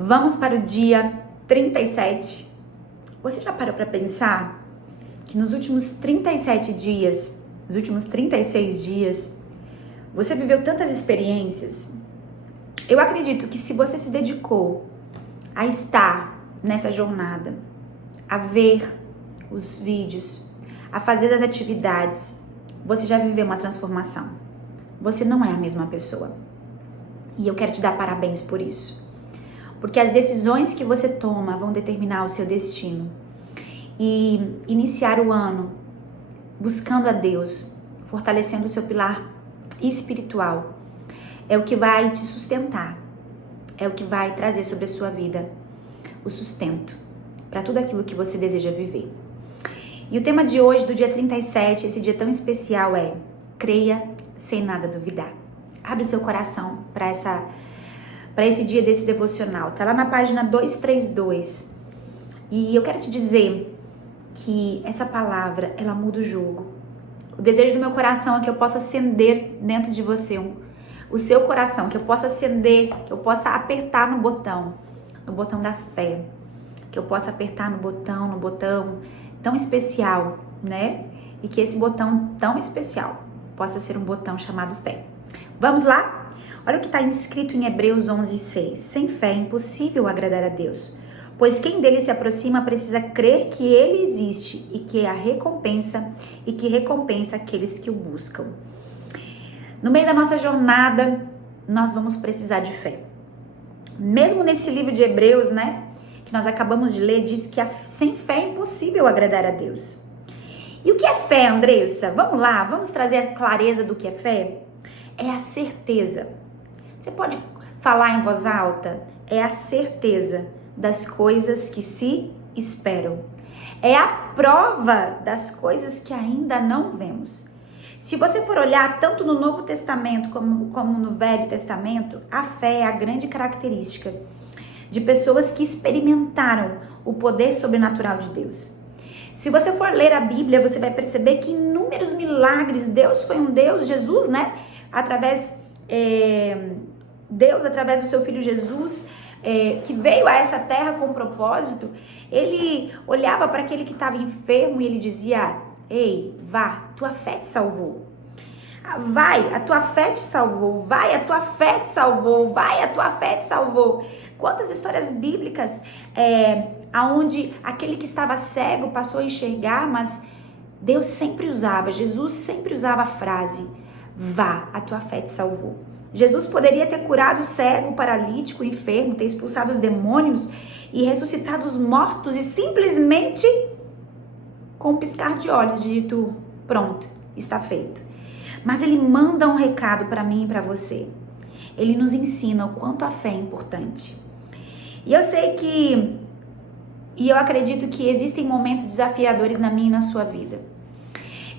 Vamos para o dia 37. Você já parou para pensar que nos últimos 37 dias, nos últimos 36 dias, você viveu tantas experiências? Eu acredito que se você se dedicou a estar nessa jornada, a ver os vídeos, a fazer as atividades, você já viveu uma transformação. Você não é a mesma pessoa. E eu quero te dar parabéns por isso. Porque as decisões que você toma vão determinar o seu destino. E iniciar o ano buscando a Deus, fortalecendo o seu pilar espiritual, é o que vai te sustentar, é o que vai trazer sobre a sua vida o sustento para tudo aquilo que você deseja viver. E o tema de hoje, do dia 37, esse dia tão especial, é creia sem nada duvidar. Abre o seu coração para esse dia desse devocional. Tá lá na página 232. E eu quero te dizer que essa palavra, ela muda o jogo. O desejo do meu coração é que eu possa acender dentro de você o seu coração, que eu possa acender, que eu possa apertar no botão da fé, que eu possa apertar no botão tão especial, né? E que esse botão tão especial possa ser um botão chamado fé. Vamos lá? Olha o que está escrito em Hebreus 11:6. Sem fé é impossível agradar a Deus, pois quem dele se aproxima precisa crer que ele existe e que recompensa aqueles que o buscam. No meio da nossa jornada, nós vamos precisar de fé. Mesmo nesse livro de Hebreus, né, que nós acabamos de ler, diz que sem fé é impossível agradar a Deus. E o que é fé, Andressa? Vamos lá, vamos trazer a clareza do que é fé? É a certeza. Você pode falar em voz alta? É a certeza das coisas que se esperam. É a prova das coisas que ainda não vemos. Se você for olhar tanto no Novo Testamento como no Velho Testamento, a fé é a grande característica de pessoas que experimentaram o poder sobrenatural de Deus. Se você for ler a Bíblia, você vai perceber que inúmeros milagres, Deus foi um Deus, Jesus, né? Deus, através do seu Filho Jesus, que veio a essa terra com um propósito, ele olhava para aquele que estava enfermo e ele dizia: ei, vá, tua fé te salvou. Vai, a tua fé te salvou. Vai, a tua fé te salvou. Vai, a tua fé te salvou. Quantas histórias bíblicas aonde aquele que estava cego passou a enxergar, mas Deus sempre usava, Jesus sempre usava a frase: vá, a tua fé te salvou. Jesus poderia ter curado o cego, o paralítico, o enfermo, ter expulsado os demônios e ressuscitado os mortos e simplesmente, com um piscar de olhos, dito: pronto, está feito. Mas ele manda um recado para mim e para você. Ele nos ensina o quanto a fé é importante. E eu sei eu acredito que existem momentos desafiadores na minha e na sua vida.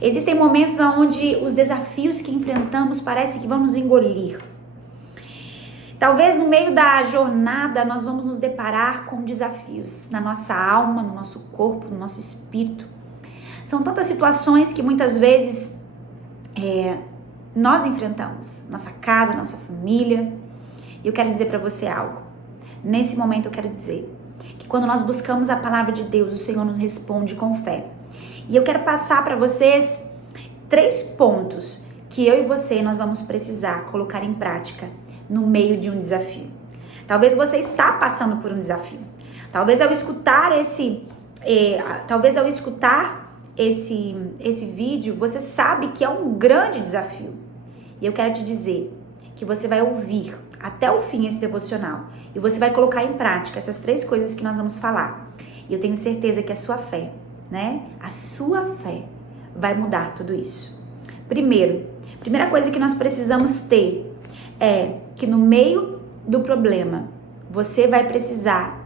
Existem momentos onde os desafios que enfrentamos parece que vão nos engolir. Talvez no meio da jornada nós vamos nos deparar com desafios na nossa alma, no nosso corpo, no nosso espírito. São tantas situações que muitas vezes nós enfrentamos, nossa casa, nossa família. E eu quero dizer para você algo. Nesse momento eu quero dizer que quando nós buscamos a palavra de Deus, o Senhor nos responde com fé. E eu quero passar para vocês 3 pontos que eu e você nós vamos precisar colocar em prática no meio de um desafio. Talvez você está passando por um desafio. Talvez ao escutar esse vídeo, você sabe que é um grande desafio. E eu quero te dizer que você vai ouvir até o fim esse devocional e você vai colocar em prática essas 3 coisas que nós vamos falar. E eu tenho certeza que a sua fé, né? A sua fé vai mudar tudo isso. Primeira coisa que nós precisamos ter é que no meio do problema, você vai precisar...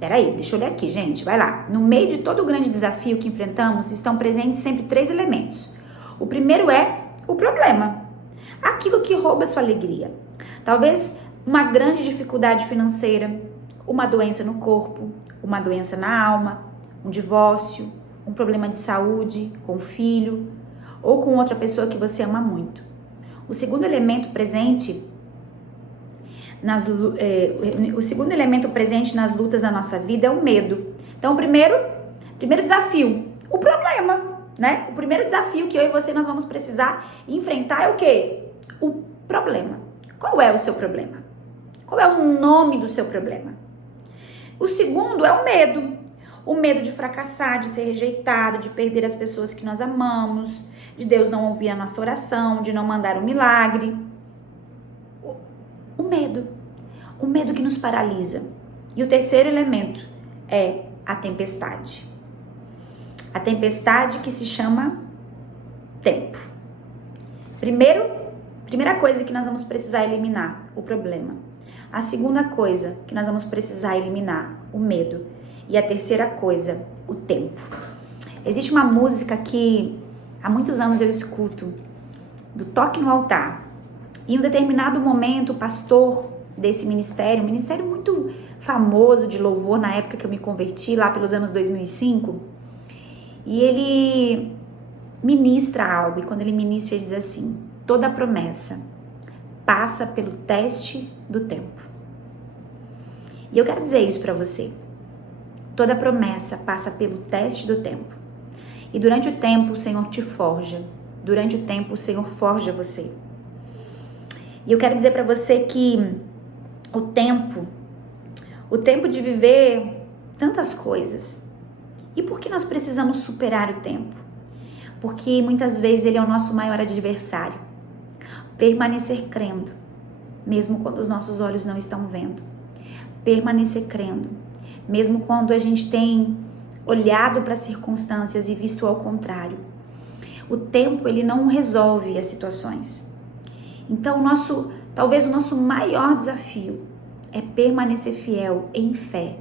Peraí, deixa eu ler aqui, gente, vai lá. No meio de todo o grande desafio que enfrentamos, estão presentes sempre 3 elementos. O primeiro é o problema, aquilo que rouba a sua alegria. Talvez uma grande dificuldade financeira, uma doença no corpo, uma doença na alma, um divórcio, um problema de saúde com o filho ou com outra pessoa que você ama muito. O segundo elemento presente o segundo elemento presente nas lutas da nossa vida é o medo. Então, o primeiro desafio, o problema, né? O primeiro desafio que eu e você nós vamos precisar enfrentar é o quê? O problema. Qual é o seu problema? Qual é o nome do seu problema? O segundo é o medo. O medo de fracassar, de ser rejeitado, de perder as pessoas que nós amamos, de Deus não ouvir a nossa oração, de não mandar um milagre. O medo. O medo que nos paralisa. E o terceiro elemento é a tempestade. A tempestade que se chama tempo. Primeira coisa que nós vamos precisar eliminar, o problema. A segunda coisa que nós vamos precisar eliminar, o medo. E a terceira coisa, o tempo. Existe uma música que há muitos anos eu escuto, do Toque no Altar. E em um determinado momento, o pastor desse ministério, um ministério muito famoso de louvor na época que eu me converti, lá pelos anos 2005, e ele ministra algo, e quando ele ministra, ele diz assim: toda promessa passa pelo teste do tempo. E eu quero dizer isso para você. Toda promessa passa pelo teste do tempo. E durante o tempo o Senhor te forja. Durante o tempo o Senhor forja você. E eu quero dizer para você que o tempo de viver tantas coisas. E por que nós precisamos superar o tempo? Porque muitas vezes ele é o nosso maior adversário. Permanecer crendo, mesmo quando os nossos olhos não estão vendo. Permanecer crendo, mesmo quando a gente tem olhado para as circunstâncias e visto ao contrário. O tempo, ele não resolve as situações. Então, talvez o nosso maior desafio é permanecer fiel em fé,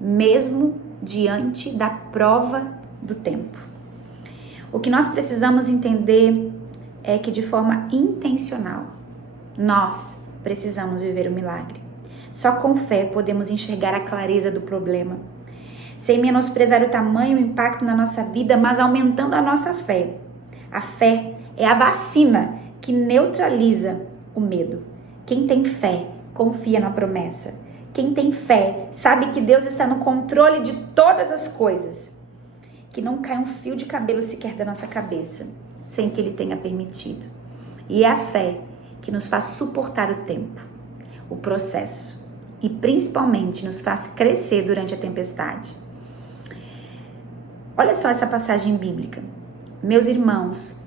mesmo diante da prova do tempo. O que nós precisamos entender é que de forma intencional, nós precisamos viver o milagre. Só com fé podemos enxergar a clareza do problema, sem menosprezar o tamanho e o impacto na nossa vida, mas aumentando a nossa fé. A fé é a vacina que neutraliza o medo. Quem tem fé, confia na promessa. Quem tem fé, sabe que Deus está no controle de todas as coisas. Que não cai um fio de cabelo sequer da nossa cabeça, sem que Ele tenha permitido. E é a fé que nos faz suportar o tempo, o processo, e principalmente nos faz crescer durante a tempestade. Olha só essa passagem bíblica. Meus irmãos,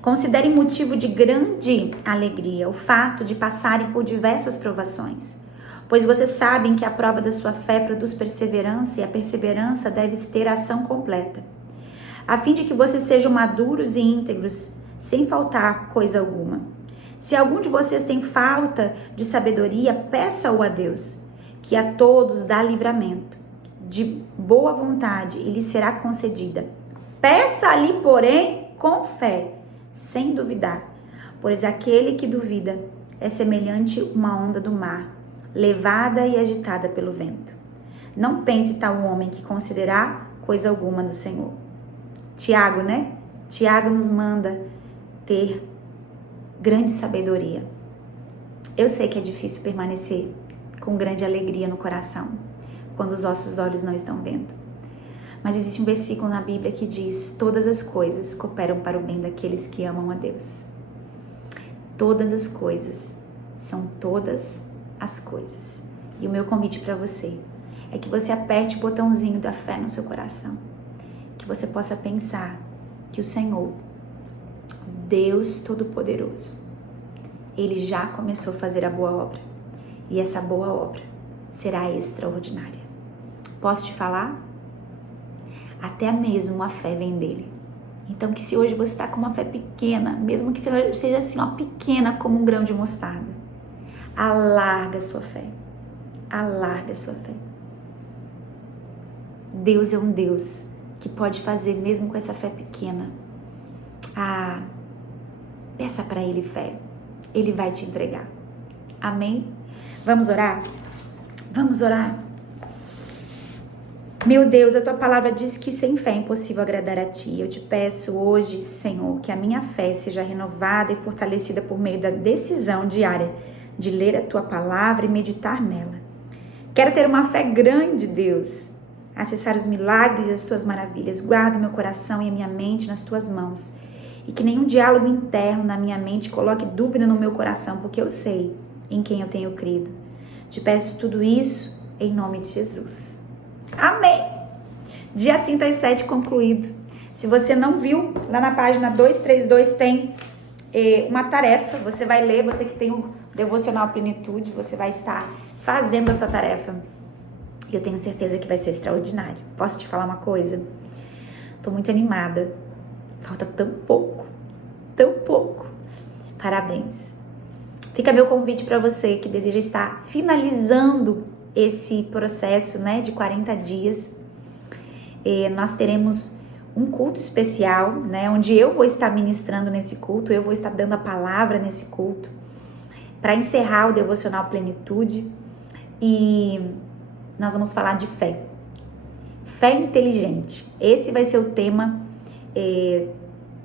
considerem motivo de grande alegria o fato de passarem por diversas provações, pois vocês sabem que a prova da sua fé produz perseverança, e a perseverança deve ter ação completa, a fim de que vocês sejam maduros e íntegros, sem faltar coisa alguma. Se algum de vocês tem falta de sabedoria, peça-o a Deus, que a todos dá livramento, de boa vontade, e lhe será concedida. Peça-lhe, porém, com fé, sem duvidar, pois aquele que duvida é semelhante a uma onda do mar, levada e agitada pelo vento. Não pense tal homem que considerar coisa alguma do Senhor. Tiago, né? Tiago nos manda ter grande sabedoria. Eu sei que é difícil permanecer com grande alegria no coração, quando os nossos olhos não estão vendo. Mas existe um versículo na Bíblia que diz: todas as coisas cooperam para o bem daqueles que amam a Deus. Todas as coisas, são todas as coisas. E o meu convite para você é que você aperte o botãozinho da fé no seu coração, que você possa pensar que o Senhor, Deus Todo-Poderoso, Ele já começou a fazer a boa obra, e essa boa obra será extraordinária. Posso te falar? Até mesmo a fé vem dele. Então, que se hoje você está com uma fé pequena, mesmo que seja assim, ó, pequena como um grão de mostarda, alarga a sua fé. Alarga a sua fé. Deus é um Deus que pode fazer mesmo com essa fé pequena. Peça para Ele fé. Ele vai te entregar. Amém? Vamos orar? Vamos orar? Meu Deus, a Tua palavra diz que sem fé é impossível agradar a Ti. Eu te peço hoje, Senhor, que a minha fé seja renovada e fortalecida por meio da decisão diária de ler a tua palavra e meditar nela. Quero ter uma fé grande, Deus, acessar os milagres e as tuas maravilhas. Guarda o meu coração e a minha mente nas tuas mãos. E que nenhum diálogo interno na minha mente coloque dúvida no meu coração, porque eu sei em quem eu tenho crido. Te peço tudo isso em nome de Jesus. Amém! Dia 37 concluído. Se você não viu, lá na página 232 tem uma tarefa. Você vai ler, você que tem o Devocional Plenitude, você vai estar fazendo a sua tarefa. E eu tenho certeza que vai ser extraordinário. Posso te falar uma coisa? Tô muito animada. Falta tão pouco. Parabéns. Fica meu convite para você que deseja estar finalizando esse processo, né, de 40 dias. Nós teremos um culto especial, né, onde eu vou estar ministrando nesse culto, eu vou estar dando a palavra nesse culto, para encerrar o Devocional Plenitude. E nós vamos falar de fé. Fé inteligente. Esse vai ser o tema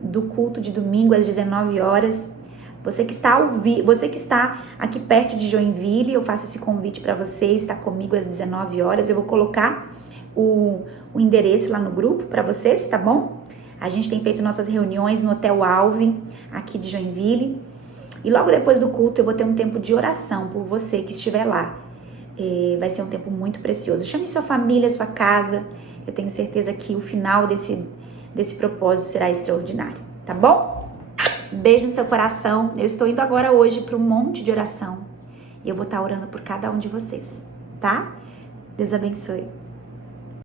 do culto de domingo às 19 horas. Você que está aqui perto de Joinville, eu faço esse convite para você estar comigo às 19 horas. Eu vou colocar o endereço lá no grupo para vocês, tá bom? A gente tem feito nossas reuniões no Hotel Alvin, aqui de Joinville. E logo depois do culto eu vou ter um tempo de oração por você que estiver lá. Vai ser um tempo muito precioso. Chame sua família, sua casa. Eu tenho certeza que o final desse propósito será extraordinário, tá bom? Beijo no seu coração. Eu estou indo agora hoje para um monte de oração. E eu vou estar orando por cada um de vocês, tá? Deus abençoe.